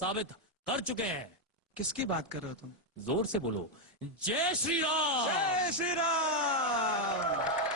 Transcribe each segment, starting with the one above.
साबित कर चुके हैं। किसकी बात कर रहे हो तुम? जोर से बोलो, जय श्री राम। जय श्री राम।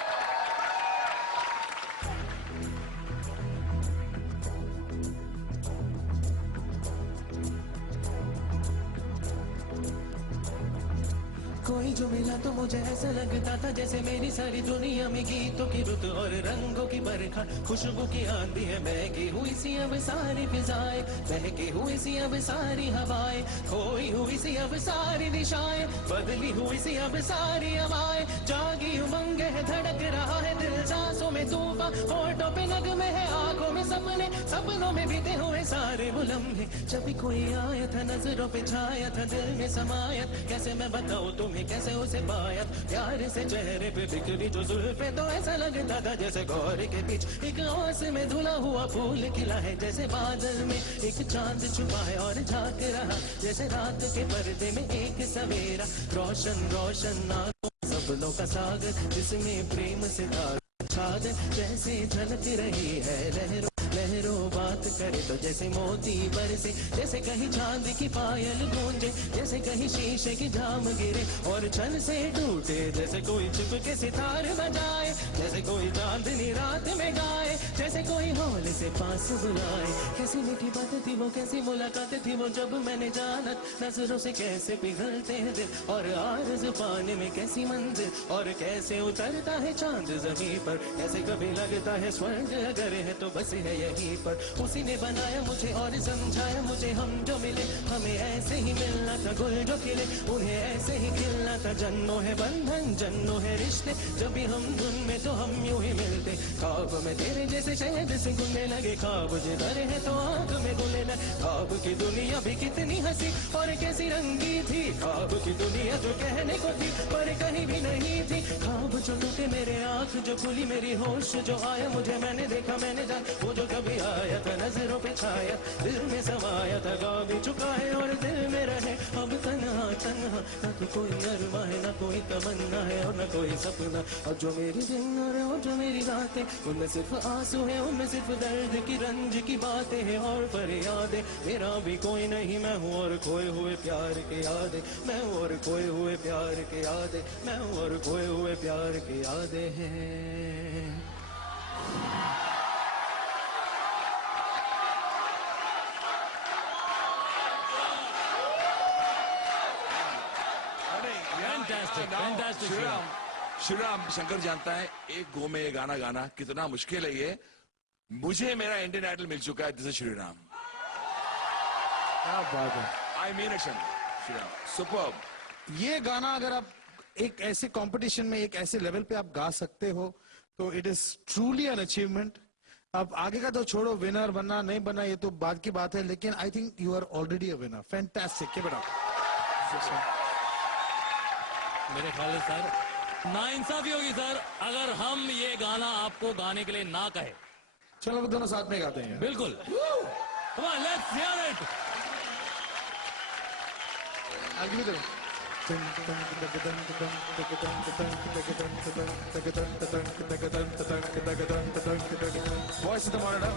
कोई जो मिला तो मुझे ऐसा लगता था जैसे मेरी सारी दुनिया में गीतों की रुत और रंगों की बरखा, खुशबू की आंधी है, महकी हुई सी अब सारी फिजाएं, महकी हुई सी अब सारी हवाएं, खोई हुई सी अब सारी दिशाएं, बदली हुई सी अब सारी हवाएं, जागी उमंग है, धड़क रहा है दिल, सांसों में तूफान, होठों पे नगमे है, आंखों में सपने, सपनों में बीते हुए सारे वो लम्हे। जब भी कोई आया था नजरों पे छाया था, दिल में समाया, कैसे मैं बताऊं तुम्हें कैसे उसे पाया, प्यार से चेहरे पे बिखरी जो जुल्फे, तो ऐसा लगता था जैसे गौर के बीच एक ओस में धुला हुआ फूल खिला है, जैसे बादल में एक चांद छुपा है और झांक रहा, जैसे रात के पर्दे में एक सवेरा, रोशन रोशन आंखों सपनों का सागर, जिसमें प्रेम से छाद जैसे झलक रही है लहरों लहरों, बात करे तो जैसे मोती बरसे, जैसे कहीं चांद की पायल गूंजे, जैसे कहीं शीशे की जाम गिरे और छन से टूटे, जैसे कोई चुपके सितार बजाए, जैसे कोई चांदनी रात में गाए, जैसे कोई हौले से पास बुलाए। कैसी मीठी बातें थी वो, कैसी मुलाकातें थी वो, जब मैंने जाना नजरों से कैसे पिघलते हैं दिल, और आरज़ पाने में कैसी मंजिल, और कैसे उतरता है चांद जमीन पर, कैसे कभी लगता है स्वर्ग अगर है तो बस है यहीं पर। उसी ने बनाया मुझे और समझाया मुझे, हम जो मिले हमें ऐसे ही मिलना था, गुल जो खिले उन्हें ऐसे ही खिलना था, जन्नों है बंधन जन्नों है रिश्ते, जब भी हम धुन में तो हम यूं ही मिलते, ख्वाब में तेरे जैसे शहद से घुलने लगे, ख्वाब जिधर है तो आंख में घुले लगे, ख्वाब की दुनिया भी कितनी हंसी और कैसी रंगी थी, ख्वाब की दुनिया जो कहने को थी पर कहीं भी नहीं थी, ख्वाब जो टूटे मेरे आंख जो खुली मेरी होश जो आया, मुझे मैंने देखा मैंने जान, वो जो कभी आया था नजरों पे छाया, दिल में समाया था, गा भी चुका है और दिल में रहे अब तन्हा तन्हा, न तो कोई अरमा है न कोई तमन्ना है और न कोई सपना, अब जो मेरी दिन और जो मेरी रातें, उनमें सिर्फ आंसू है, उनमें सिर्फ दर्द की रंज की बातें हैं और फरियादें, मेरा भी कोई नहीं, मैं हूँ और खोए हुए प्यार के यादें, मैं हूँ और खोए हुए प्यार के यादें, मैं हूँ और खोए हुए प्यार के यादें हैं। श्रीराम शंकर जानता है एक गो में ये गाना गाना कितना मुश्किल है, ये मुझे मेरा इंडियन आइडल मिल चुका है, दिस इज श्रीराम। क्या बात है, I mean it Shriram, superb. ये गाना अगर आप एक ऐसे कंपटीशन में एक ऐसे लेवल पे आप गा सकते हो तो it is truly an achievement. अब आगे का तो छोड़ो, विनर बनना नहीं बनना ये तो बाद की बात है, लेकिन I think you are already a winner. Fantastic, keep it up. मेरे ख्याल से सर नाइंसाफी होगी सर अगर हम ये गाना आपको गाने के लिए ना कहे। चलो वो दोनों साथ में गाते हैं। बिल्कुल, come on, let's hear it. I'll give it voice of the monitor.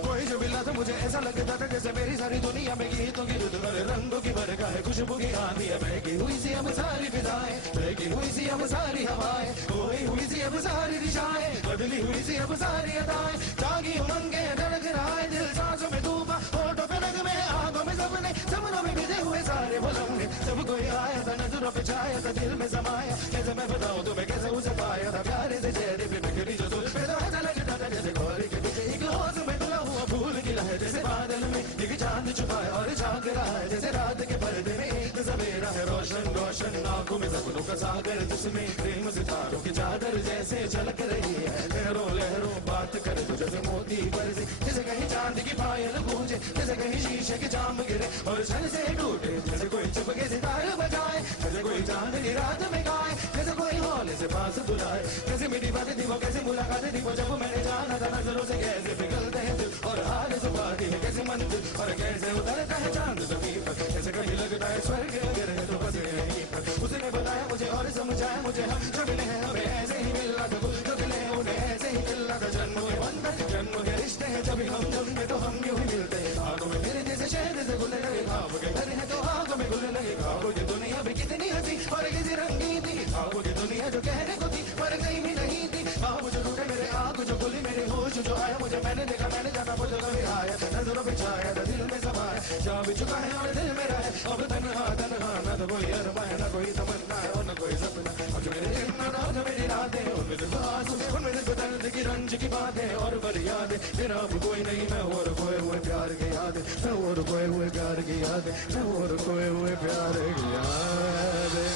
कोई जो मिला था मुझे ऐसा लगता था जैसे मेरी सारी दुनिया में गीतों की रुत और रंगों की बरखा है, खुशबू की आंधी है, महकी हुई सी अब सारी फिजाएं, महकी हुई सी अब सारी हवाएं, खोई हुई सी अब सारी दिशाएं, बदली हुई सी अब सारी अदाएं, जागी उमंगे धड़क रहा है दिल, सांसों में तूफान, होठों पे नगमे, आंखों में सपने, सपनों में भिजे हुए सारे वो लम्हे, जब कोई आया था नजरों पे छाया था, दिल में समाया, कैसे मैं बताऊं तुम्हें कैसे उसे पाया था, प्यारे से चेहरे पे बिखरी जो जुल्फे, तो ऐसा लगता था जैसे गौरी के पीछे एक ओस में धुला हुआ फूल खिला है, जैसे बादल में एक चांद छुपा है और झांक रहा है, जैसे रात के पर्दे में एक सवेरा है रोशन रोशन आंखों में सपनों का सागर जिसमें प्रेम सितारों की चादर जैसे झलक रही है लहरों लहरों बात करे तो जैसे मोती बरसे जैसे कहीं चांद की पायल गूंजे जैसे कहीं शीशे के जाम गिरे और छल से टूटे जैसे कोई चुपके सितार बजाए जैसे कोई चांद की रात में गाए जैसे कोई हौले से पास बुलाए कैसे मेरी बातें थी वो कैसे मुलाकातें थी वो जब मैंने जाना था नजरों से कैसे पिघलते हैं दिल और हाल सुपाती है कैसे मंजिल और कैसे उतरता है चांद जमीन पर कैसे कभी लगता है स्वर्ग अगर है तो बस यहीं पर उसने बताया मुझे और समझाया मुझे हम जो मिले हैं हमें ऐसे ही मिलना था जो मिले हैं उन्हें ऐसे ही मिलना था जन्म के बंधन जन्म के रिश्ते हैं जब हम जन्मे तो हम यूं ही मिलते हैं आंखों में मेरे जैसे शहद से घुलने लगे ख्वाब के घर है तो आंखों में घुलने लगे ख्वाबों की दुनिया भी कितनी हंसी और किसी रंगीन थी ख्वाबों की दुनिया जो कहने को थी पर कहीं भी नहीं थी ख्वाब जो टूटे मेरे आंख जो खुली मेरे होश जो आया मुझे मैंने देखा मैंने जाना वो जो कभी आया नजरों पे छाया था दिल में समाया जा भी चुका है और दिल मेरा है अब तन्हा तन्हा ना तो कोई अरमान ना कोई तमन्ना है और ना कोई सपना अब जो मेरे दिन ना जो मेरी रातें उनमें सिर्फ आंसू उनमें सिर्फ दर्द की रंज की बातें और फरियादें तेरा अब कोई नहीं मैं और खोए हुए प्यार की यादें मैं और खोए हुए प्यार की यादें मैं और खोए हुए प्यार की यादें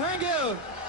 Thank you.